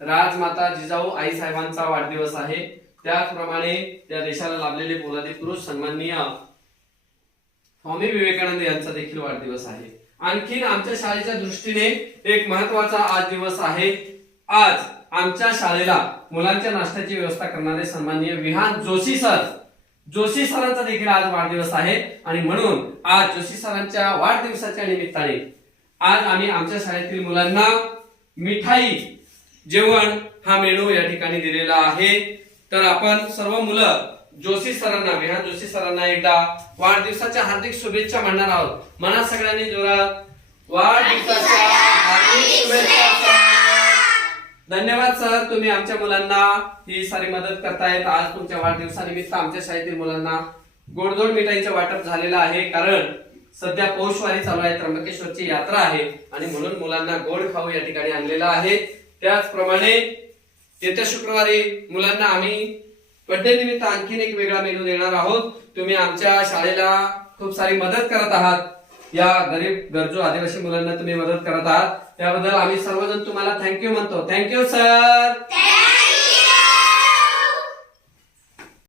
राजमाता जिजाऊ आई साहेबांचा वाढदिवस आहे। त्याचप्रमाणे त्या देशाला लाभलेले पोलादी पुरुष सन्माननीय स्वामी विवेकानंद यांचा देखील वाढदिवस आहे। आणखीन आमच्या शाळेच्या दृष्टीने एक महत्त्वाचा आज दिवस आहे। आज आमच्या शाळेला मुलांच्या नाश्त्याची व्यवस्था करणारे सन्माननीय विहान जोशी सरांचा देखील आज वाढदिवस आहे आणि म्हणून आज जोशी सरांच्या वाढदिवसाच्या निमित्ताने आज आम्ही आमच्या शाळेतील मुलांना मिठाई जेवण हा मेनू या ठिकाणी दिलेला आहे। तर आपण सर्व मुलं जोशी सरांना विहान जोशी सरांना एकदा वाढदिवसाच्या हार्दिक शुभेच्छा म्हणणार आहोत। म्हणा सगळ्यांनी जोरात, वाढदिवसाच्या हार्दिक शुभेच्छा। धन्यवाद सर, तुम्ही आमच्या मुलांना ही सारी मदत करतायत। आज तुमच्या वाढदिवसानिमित्त आमच्या शाळेतील मुलांना गोडधोड मिठाईचं वाटप झालेलं आहे, कारण सध्या पौषवारी चालू आहे, त्र्यंबकेश्वरची यात्रा आहे आणि म्हणून मुलांना गोड खाऊ या ठिकाणी आणलेला आहे। त्याचप्रमाणे येत्या शुक्रवारी मुलांना आम्ही बर्थडे निमित्त आणखीन एक वेगळा मेनू देणार आहोत। तुम्ही आमच्या शाळेला खूप सारी मदत करत आहात, या गरीब गरजू आदिवासी मुलांना तुम्ही मदत करत आहात, त्याबद्दल आम्ही सर्वजण तुम्हाला थँक्यू म्हणतो। Thank you sir.